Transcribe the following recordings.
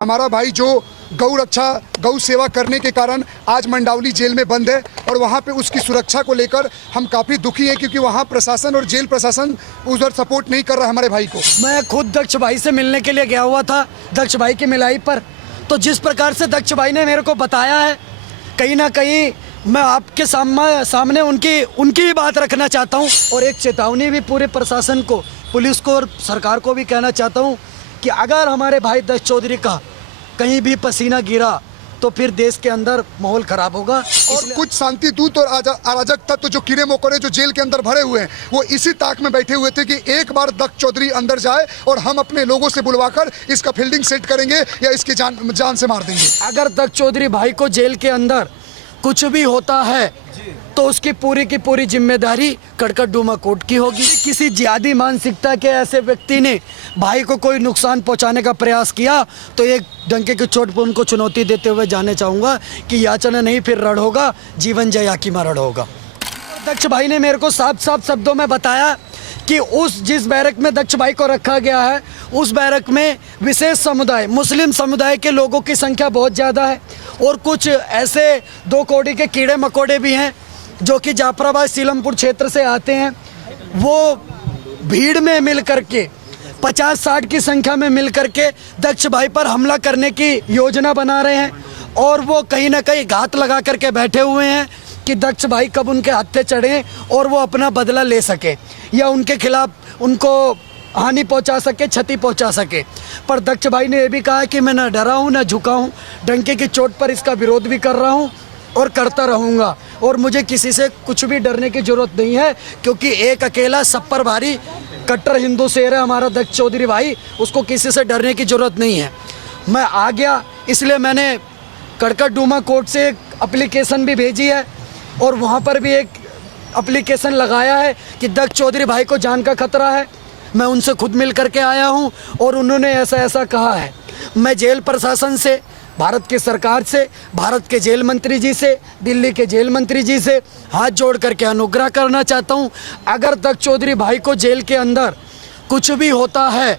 हमारा भाई जो गौ रक्षा गौ सेवा करने के कारण आज मंडावली जेल में बंद है और वहाँ पे उसकी सुरक्षा को लेकर हम काफ़ी दुखी हैं क्योंकि वहाँ प्रशासन और जेल प्रशासन उधर सपोर्ट नहीं कर रहा है हमारे भाई को। मैं खुद दक्ष भाई से मिलने के लिए गया हुआ था, दक्ष भाई की मिलाई पर, तो जिस प्रकार से दक्ष भाई ने मेरे को बताया है, कहीं ना कहीं मैं आपके सामने उनकी भी बात रखना चाहता हूँ और एक चेतावनी भी पूरे प्रशासन को, पुलिस को और सरकार को भी कहना चाहता हूँ कि अगर हमारे भाई दक्ष चौधरी का कहीं भी पसीना गिरा तो फिर देश के अंदर माहौल खराब होगा। और कुछ शांति दूत और अराजक तत्व जो कीड़े मकोड़े जो जेल के अंदर भरे हुए हैं वो इसी ताक में बैठे हुए थे कि एक बार दक्ष चौधरी अंदर जाए और हम अपने लोगों से बुलवाकर इसका फील्डिंग सेट करेंगे या इसकी जान से मार देंगे। अगर दक्ष चौधरी भाई को जेल के अंदर कुछ भी होता है तो उसकी पूरी की पूरी जिम्मेदारी कड़कड़ डूमा कोर्ट की होगी। किसी जिहादी मानसिकता के ऐसे व्यक्ति ने भाई को कोई नुकसान पहुंचाने का प्रयास किया तो एक डंके की चोट पर उनको चुनौती देते हुए जाने चाहूँगा कि याचना नहीं फिर रण होगा, जीवन जय की मरण होगा। दक्ष भाई ने मेरे को साफ साफ शब्दों में बताया कि जिस बैरक में दक्ष भाई को रखा गया है उस बैरक में विशेष समुदाय मुस्लिम समुदाय के लोगों की संख्या बहुत ज़्यादा है और कुछ ऐसे दो कौड़ी के कीड़े मकोड़े भी हैं जो कि जाफराबाद सीलमपुर क्षेत्र से आते हैं। वो भीड़ में मिल करके 50-60 की संख्या में मिल करके दक्ष भाई पर हमला करने की योजना बना रहे हैं और वो कहीं ना कहीं घात लगा करके बैठे हुए हैं कि दक्ष भाई कब उनके हत्थे चढ़े और वो अपना बदला ले सके या उनके खिलाफ उनको हानि पहुंचा सके, क्षति पहुंचा सके। पर दक्ष भाई ने यह भी कहा कि मैं न डरा हूं न झुका हूं, डंके की चोट पर इसका विरोध भी कर रहा हूं और करता रहूंगा और मुझे किसी से कुछ भी डरने की जरूरत नहीं है क्योंकि एक अकेला सब पर भारी कट्टर हिंदू शेर है हमारा दक्ष चौधरी भाई, उसको किसी से डरने की जरूरत नहीं है। मैं आ गया इसलिए मैंने कड़कड़ डूमा कोर्ट से एक एप्लीकेशन भी भेजी है और वहाँ पर भी एक एप्लीकेशन लगाया है कि दक्ष चौधरी भाई को जान का खतरा है। मैं उनसे खुद मिल करके आया हूँ और उन्होंने ऐसा कहा है। मैं जेल प्रशासन से, भारत की सरकार से, भारत के जेल मंत्री जी से, दिल्ली के जेल मंत्री जी से हाथ जोड़ करके अनुग्रह करना चाहता हूँ, अगर दक्ष चौधरी भाई को जेल के अंदर कुछ भी होता है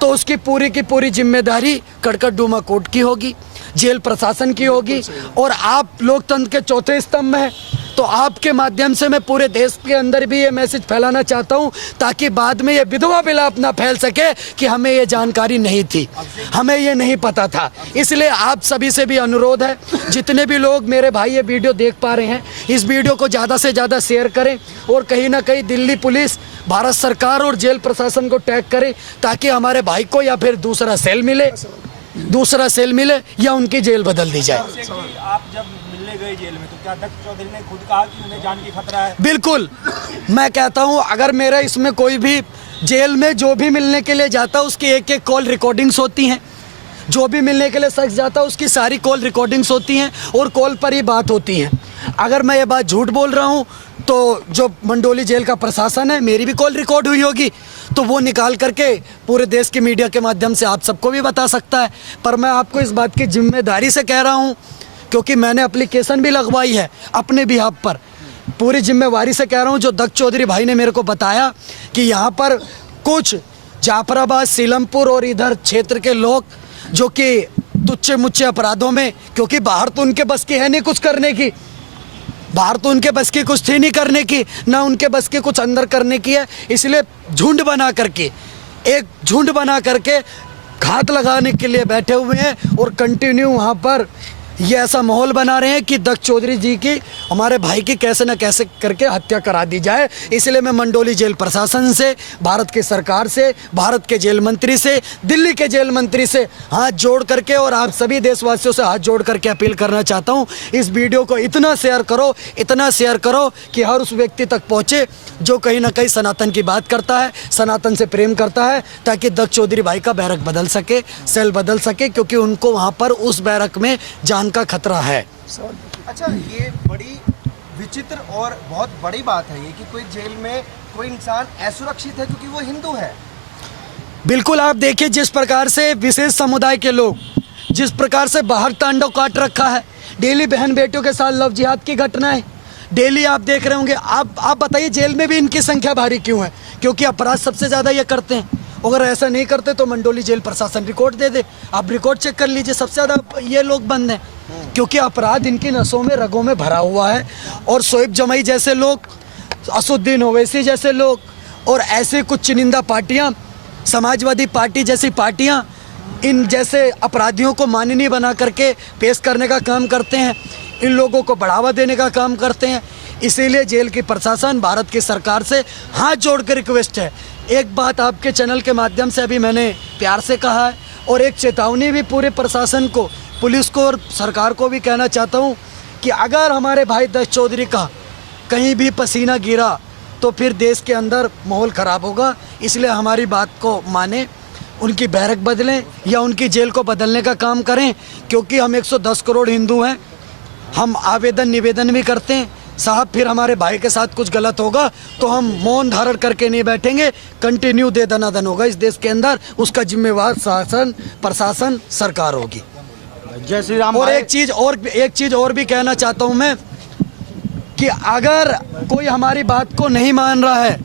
तो उसकी पूरी की पूरी जिम्मेदारी कड़कड़ डूमा कोर्ट की होगी, जेल प्रशासन की होगी और आप लोकतंत्र के चौथे स्तंभ में हैं तो आपके माध्यम से मैं पूरे देश के अंदर भी ये मैसेज फैलाना चाहता हूँ ताकि बाद में ये विधवा विलाप ना फैल सके कि हमें ये जानकारी नहीं थी, हमें ये नहीं पता था। इसलिए आप सभी से भी अनुरोध है, जितने भी लोग मेरे भाई ये वीडियो देख पा रहे हैं इस वीडियो को ज़्यादा से ज़्यादा शेयर करें और कहीं ना कहीं दिल्ली पुलिस, भारत सरकार और जेल प्रशासन को टैग करें ताकि हमारे भाई को या फिर दूसरा सेल मिले या उनकी जेल बदल दी जाए। आप जब मिलने गए जेल में तो क्या दक्ष चौधरी ने खुद कहा कि उन्हें जान की खतरा है? बिल्कुल, मैं कहता हूं अगर मेरा इसमें कोई भी जेल में जो भी मिलने के लिए जाता उसकी एक कॉल रिकॉर्डिंग्स होती हैं, जो भी मिलने के लिए शख्स जाता उसकी सारी कॉल रिकॉर्डिंग्स होती हैं और कॉल पर ही बात होती है। अगर मैं ये बात झूठ बोल रहा हूँ तो जो मंडोली जेल का प्रशासन है, मेरी भी कॉल रिकॉर्ड हुई होगी तो वो निकाल करके पूरे देश के मीडिया के माध्यम से आप सबको भी बता सकता है। पर मैं आपको इस बात की जिम्मेदारी से कह रहा हूँ क्योंकि मैंने एप्लीकेशन भी लगवाई है अपने बिहाफ पर, पूरी जिम्मेवारी से कह रहा हूँ। जो दक्ष चौधरी भाई ने मेरे को बताया कि यहाँ पर कुछ जाफराबाद, सीलमपुर और इधर क्षेत्र के लोग जो कि तुच्छे मुच्छे अपराधों में, क्योंकि बाहर तो उनके बस की है नहीं कुछ करने की, बाहर तो उनके बस की कुछ थी नहीं करने की, ना उनके बस की कुछ अंदर करने की है, इसलिए झुंड बना करके घात लगाने के लिए बैठे हुए हैं और कंटिन्यू वहाँ पर ये ऐसा माहौल बना रहे हैं कि दक्ष चौधरी जी की, हमारे भाई की कैसे न कैसे करके हत्या करा दी जाए। इसलिए मैं मंडोली जेल प्रशासन से, भारत की सरकार से, भारत के जेल मंत्री से, दिल्ली के जेल मंत्री से हाथ जोड़ करके और आप सभी देशवासियों से हाथ जोड़ करके अपील करना चाहता हूँ, इस वीडियो को इतना शेयर करो कि हर उस व्यक्ति तक पहुँचे जो कहीं ना कहीं सनातन की बात करता है, सनातन से प्रेम करता है, ताकि दक्ष चौधरी भाई का बैरक बदल सके, सेल बदल सके, क्योंकि उनको वहाँ पर उस बैरक में जान का खतरा है। अच्छा, ये बड़ी विचित्र और बहुत बड़ी बात है ये कि कोई जेल में कोई इंसान असुरक्षित है क्योंकि वो हिंदू है। बिल्कुल, आप देखिए जिस प्रकार से विशेष समुदाय के लोग जिस प्रकार से बाहर तांडव काट रखा है, डेली बहन बेटियों के साथ लव जिहाद की घटनाएं डेली आप देख रहे होंगे। आप बताइए जेल में भी इनकी संख्या भारी क्यों है? क्योंकि अपराध सबसे ज़्यादा ये करते हैं अगर ऐसा नहीं करते तो मंडोली जेल प्रशासन रिकॉर्ड दे दे। आप रिकॉर्ड चेक कर लीजिए, सबसे ज़्यादा ये लोग बंद हैं क्योंकि अपराध इनकी नसों में रगों में भरा हुआ है। और शोएब जमाई जैसे लोग, असुद्दीन ओवैसी जैसे लोग और ऐसे कुछ चुनिंदा पार्टियां, समाजवादी पार्टी जैसी पार्टियां इन जैसे अपराधियों को माननीय बना करके पेश करने का काम करते हैं, इन लोगों को बढ़ावा देने का काम करते हैं। इसीलिए जेल की प्रशासन, भारत की सरकार से हाथ जोड़ कर रिक्वेस्ट है, एक बात आपके चैनल के माध्यम से अभी मैंने प्यार से कहा है और एक चेतावनी भी पूरे प्रशासन को, पुलिस को और सरकार को भी कहना चाहता हूँ कि अगर हमारे भाई दक्ष चौधरी का कहीं भी पसीना गिरा तो फिर देश के अंदर माहौल ख़राब होगा। इसलिए हमारी बात को माने, उनकी बैरक बदलें या उनकी जेल को बदलने का काम करें, क्योंकि हम 110 करोड़ हिंदू हैं। हम आवेदन निवेदन भी करते हैं, साहब फिर हमारे भाई के साथ कुछ गलत होगा तो हम मौन धारण करके नहीं बैठेंगे, कंटिन्यू दे दनादन होगा इस देश के अंदर। उसका जिम्मेवार शासन, प्रशासन, सरकार होगी। जय श्री राम। और एक चीज़ और भी कहना चाहता हूँ मैं कि अगर कोई हमारी बात को नहीं मान रहा है,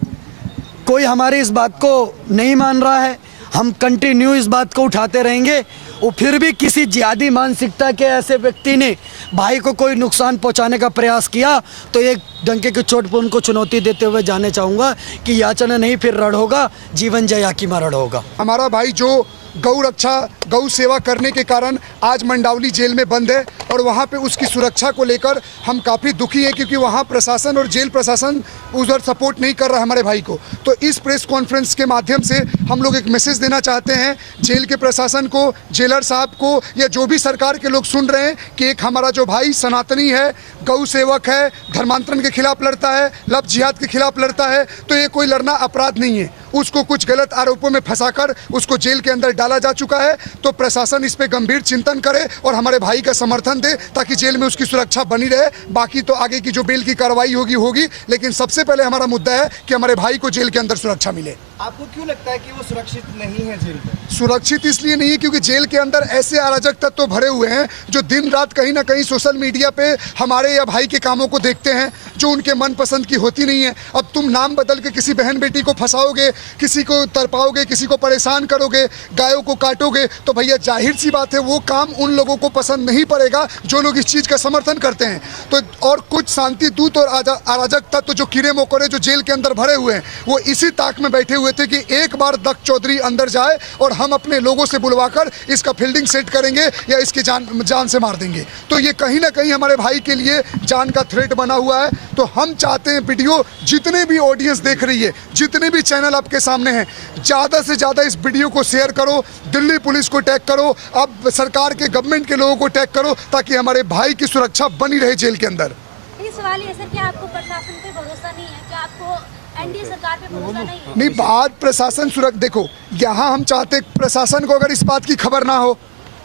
कोई हमारी इस बात को नहीं मान रहा है, हम कंटिन्यू इस बात को उठाते रहेंगे। और फिर भी किसी जिहादी मानसिकता के ऐसे व्यक्ति ने भाई को कोई नुकसान पहुंचाने का प्रयास किया तो एक डंके की चोट पर उनको चुनौती देते हुए जाने चाहूँगा कि याचना नहीं फिर रण होगा, जीवन जया की मरण होगा। हमारा भाई जो गौ रक्षा, गौ सेवा करने के कारण आज मंडावली जेल में बंद है और वहाँ पे उसकी सुरक्षा को लेकर हम काफ़ी दुखी हैं, क्योंकि वहाँ प्रशासन और जेल प्रशासन उधर सपोर्ट नहीं कर रहा है हमारे भाई को। तो इस प्रेस कॉन्फ्रेंस के माध्यम से हम लोग एक मैसेज देना चाहते हैं जेल के प्रशासन को, जेलर साहब को, या जो भी सरकार के लोग सुन रहे हैं कि एक हमारा जो भाई सनातनी है, गौ सेवक है, धर्मांतरण के खिलाफ लड़ता है, लव जिहाद के खिलाफ लड़ता है, तो ये कोई लड़ना अपराध नहीं है। उसको कुछ गलत आरोपों में फंसाकर उसको जेल के अंदर डाला जा चुका है। तो प्रशासन इस पे गंभीर चिंतन करे और हमारे भाई का समर्थन दे ताकि जेल में उसकी सुरक्षा बनी रहे। बाकी तो आगे की जो बेल की कार्रवाई होगी, लेकिन सबसे पहले हमारा मुद्दा है कि हमारे भाई को जेल के अंदर सुरक्षा मिले। आपको क्यों लगता है कि वो सुरक्षित नहीं है जेल में? सुरक्षित इसलिए नहीं है क्योंकि जेल के अंदर ऐसे अराजक तत्व भरे हुए हैं जो दिन रात कहीं ना कहीं सोशल मीडिया पे हमारे या भाई के कामों को देखते हैं जो उनके मनपसंद की होती नहीं है। अब तुम नाम बदल के किसी बहन बेटी को फंसाओगे, किसी को तरपाओगे, किसी को परेशान करोगे, गायों को काटोगे, तो भैया जाहिर सी बात है वो काम उन लोगों को पसंद नहीं पड़ेगा जो लोग इस चीज़ का समर्थन करते हैं। तो और कुछ शांति दूत और अराजक तत्व जो कीड़े मकोड़े जो जेल के अंदर भरे हुए हैं वो इसी ताक में बैठे हुए थे कि एक बार दक्ष चौधरी अंदर जाए और हम अपने लोगों से बुलवाकर इसका फील्डिंग सेट करेंगे या इसकी जान से मार देंगे। तो ये कहीं ना कहीं हमारे भाई के लिए जान का थ्रेट बना हुआ है। तो हम चाहते हैं वीडियो जितने भी ऑडियंस देख रही है, जितने भी चैनल आपके सामने हैं, ज़्यादा से ज़्यादा इस वीडियो को शेयर करो, दिल्ली पुलिस को टैग करो, अब सरकार के गवर्नमेंट के लोगों को टैग करो ताकि हमारे भाई की सुरक्षा बनी रहे जेल के अंदर। ये सवाल है सर, क्या आपको प्रशासन पे भरोसा नहीं है? क्या आपको एनडीए सरकार पे भरोसा नहीं है? नहीं, बात प्रशासन सुरक्षा, देखो यहाँ हम चाहते प्रशासन को अगर इस बात की खबर ना हो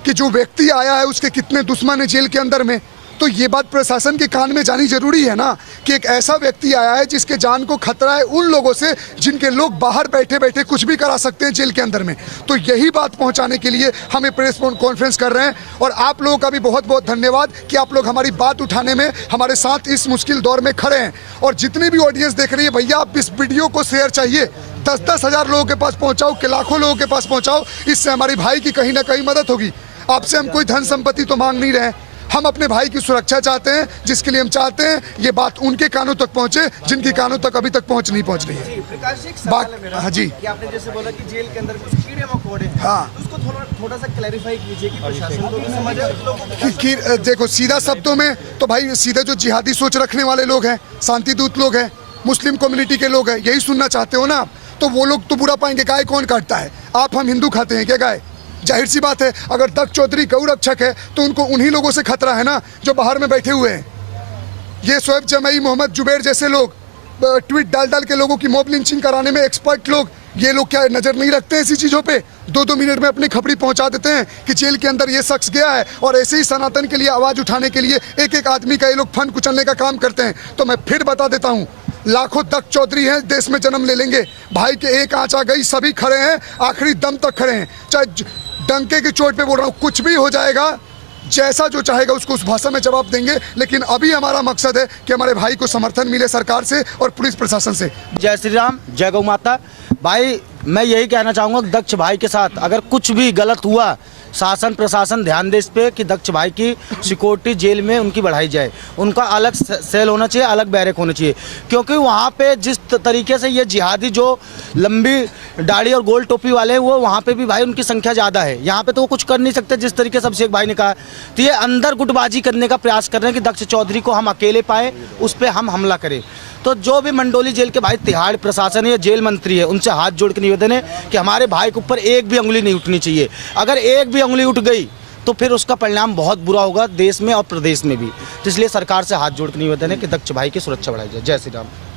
कि जो व्यक्ति आया है उसके कितने दुश्मन है जेल के अंदर में, तो ये बात प्रशासन के कान में जानी जरूरी है ना कि एक ऐसा व्यक्ति आया है जिसके जान को खतरा है उन लोगों से जिनके लोग बाहर बैठे बैठे कुछ भी करा सकते हैं जेल के अंदर में। तो यही बात पहुंचाने के लिए हमें प्रेस कॉन्फ्रेंस कर रहे हैं और आप लोगों का भी बहुत बहुत धन्यवाद कि आप लोग हमारी बात उठाने में हमारे साथ इस मुश्किल दौर में खड़े हैं। और जितनी भी ऑडियंस देख रही है भैया, आप इस वीडियो को शेयर चाहिए, 10-10 हज़ार लोगों के पास पहुँचाओ, कि लाखों लोगों के पास पहुँचाओ। इससे हमारे भाई की कहीं ना कहीं मदद होगी। आपसे हम कोई धन संपत्ति तो मांग नहीं रहे हैं, हम अपने भाई की सुरक्षा चाहते हैं, जिसके लिए हम चाहते हैं ये बात उनके कानों तक पहुंचे जिनकी कानों तक अभी तक पहुंच रही है। प्रकाश जी, एक सवाल है मेरा। हाँ जी, कि आपने जैसे बोला कि जेल के अंदर कुछ कीड़े मकोड़े हैं, हाँ, तो उसको थोड़ा सा क्लैरिफाई कीजिए कि प्रशासन को भी समझे, लोगों को देखो सीधा शब्दों में तो भाई सीधे जो जिहादी सोच रखने वाले लोग हैं, शांति दूत लोग हैं, मुस्लिम कम्युनिटी के लोग हैं, यही सुनना चाहते हो ना आप? तो वो लोग तो बुरा पाएंगे, गाय कौन काटता है? आप हम हिंदू खाते हैं क्या गाय? जाहिर सी बात है अगर दक्ष चौधरी गौ रक्षक है तो उनको उन्हीं लोगों से खतरा है ना जो बाहर में बैठे हुए हैं। ये शोएब जमाई, मोहम्मद जुबैर जैसे लोग ट्वीट डाल के लोगों की मॉब लिंचिंग कराने में एक्सपर्ट लोग, ये लोग क्या नज़र नहीं रखते हैं ऐसी चीज़ों पे? 2-2 मिनट में अपनी खबरी पहुंचा देते हैं कि जेल के अंदर ये शख्स गया है और ऐसे ही सनातन के लिए आवाज़ उठाने के लिए एक आदमी का ये लोग फन कुचलने का काम करते हैं। तो मैं फिर बता देता हूँ, लाखों दक्ष चौधरी हैं, देश में जन्म ले लेंगे। भाई के एक आँच आ गई, सभी खड़े हैं, आखिरी दम तक खड़े हैं। चाहे डंके की चोट पे बोल रहा हूँ, कुछ भी हो जाएगा, जैसा जो चाहेगा उसको उस भाषा में जवाब देंगे, लेकिन अभी हमारा मकसद है कि हमारे भाई को समर्थन मिले सरकार से और पुलिस प्रशासन से। जय श्री राम, जय गौ माता। भाई मैं यही कहना चाहूँगा कि दक्ष भाई के साथ अगर कुछ भी गलत हुआ, शासन प्रशासन ध्यान दे इस पे कि दक्ष भाई की सिक्योरिटी जेल में उनकी बढ़ाई जाए, उनका अलग सेल होना चाहिए, अलग बैरक होना चाहिए। क्योंकि वहाँ पे जिस तरीके से ये जिहादी जो लंबी दाढ़ी और गोल टोपी वाले हैं, वो वहाँ पे भी भाई उनकी संख्या ज़्यादा है। यहाँ पे तो वो कुछ कर नहीं सकते जिस तरीके से अभिषेक भाई ने कहा। तो ये अंदर गुटबाजी करने का प्रयास कर रहे हैं कि दक्ष चौधरी को हम अकेले पाए, उस पर हम हमला करें। तो जो भी मंडोली जेल के भाई तिहाड़ प्रशासन है या जेल मंत्री है, उनसे हाथ जोड़ के निवेदन है कि हमारे भाई के ऊपर एक भी उंगली नहीं उठनी चाहिए। अगर एक भी उंगली उठ गई तो फिर उसका परिणाम बहुत बुरा होगा देश में और प्रदेश में भी। तो इसलिए सरकार से हाथ जोड़ के निवेदन है कि दक्ष भाई की सुरक्षा बढ़ाई जाए। जय श्री राम।